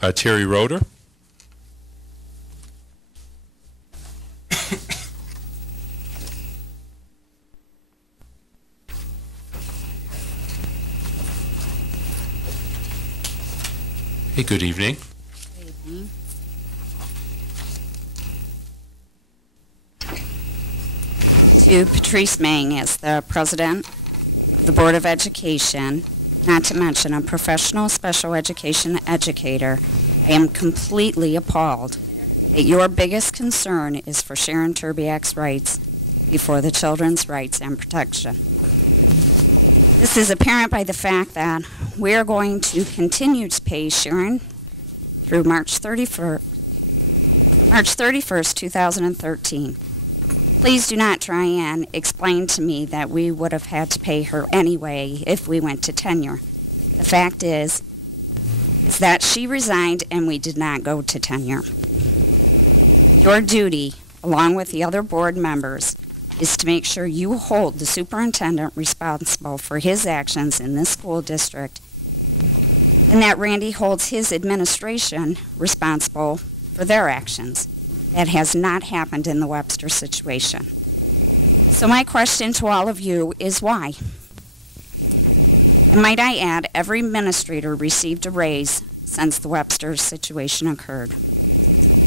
Terri Roeder. Hey, good evening. Good evening. To Patrice Mang, as the President of the Board of Education, not to mention a professional special education educator, I am completely appalled that your biggest concern is for Sharon Terbiak's rights before the children's rights and protection. This is apparent by the fact that we are going to continue to pay Sharon through March 31st, 2013. Please do not try and explain to me that we would have had to pay her anyway if we went to tenure. The fact is that she resigned and we did not go to tenure. Your duty, along with the other board members, is to make sure you hold the superintendent responsible for his actions in this school district, and that Randy holds his administration responsible for their actions. That has not happened in the Webster situation. So my question to all of you is why? And might I add, every administrator received a raise since the Webster situation occurred,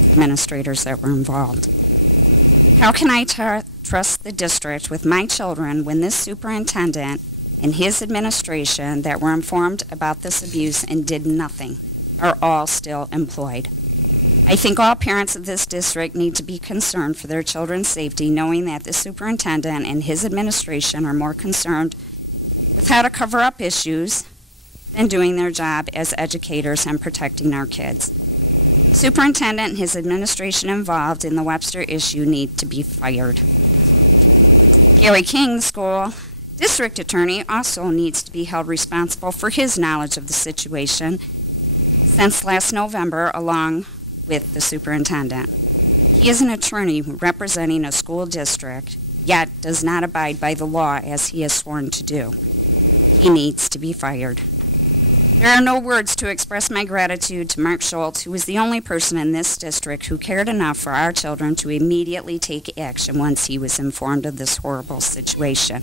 administrators that were involved. How can I trust the district with my children when this superintendent and his administration that were informed about this abuse and did nothing are all still employed? I think all parents of this district need to be concerned for their children's safety, knowing that the superintendent and his administration are more concerned with how to cover up issues than doing their job as educators and protecting our kids. The superintendent and his administration involved in the Webster issue need to be fired. Gary King, the school district attorney, also needs to be held responsible for his knowledge of the situation since last November, along with the superintendent. He is an attorney representing a school district, yet does not abide by the law as he has sworn to do. He needs to be fired. There are no words to express my gratitude to Mark Schultz, who was the only person in this district who cared enough for our children to immediately take action once he was informed of this horrible situation.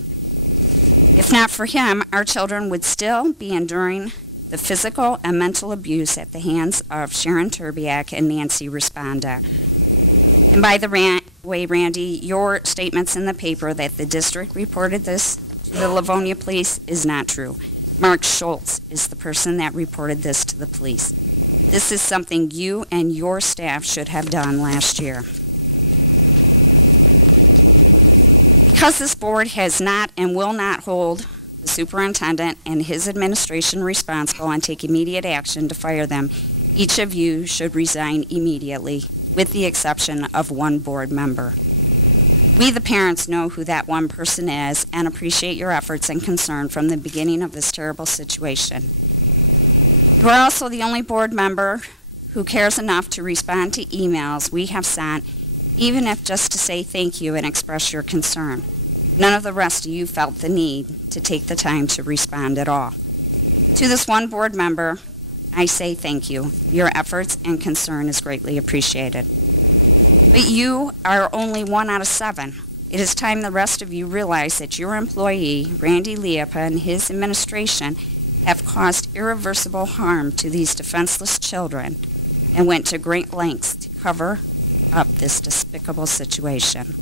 If not for him, our children would still be enduring the physical and mental abuse at the hands of Sharon Terbiak and Nancy Responda. And by the way, Randy, your statements in the paper that the district reported this to the Livonia police is not true. Mark Schultz is the person that reported this to the police. This is something you and your staff should have done last year. Because this board has not and will not hold the superintendent and his administration responsible and take immediate action to fire them, each of you should resign immediately, with the exception of one board member. We, the parents, know who that one person is and appreciate your efforts and concern from the beginning of this terrible situation. You are also the only board member who cares enough to respond to emails we have sent, even if just to say thank you and express your concern. None of the rest of you felt the need to take the time to respond at all. To this one board member, I say thank you. Your efforts and concern is greatly appreciated. But you are only 1 out of 7. It is time the rest of you realize that your employee, Randy Liepa, and his administration have caused irreversible harm to these defenseless children and went to great lengths to cover up this despicable situation.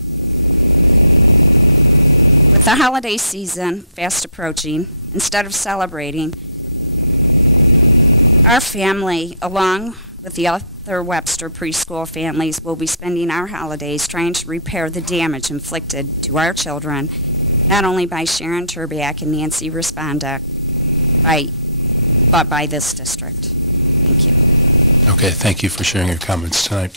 With the holiday season fast approaching, instead of celebrating, our family, along with the other Webster preschool families, will be spending our holidays trying to repair the damage inflicted to our children, not only by Sharon Terbiak and Nancy Responda, but by this district. Thank you. Okay, thank you for sharing your comments tonight.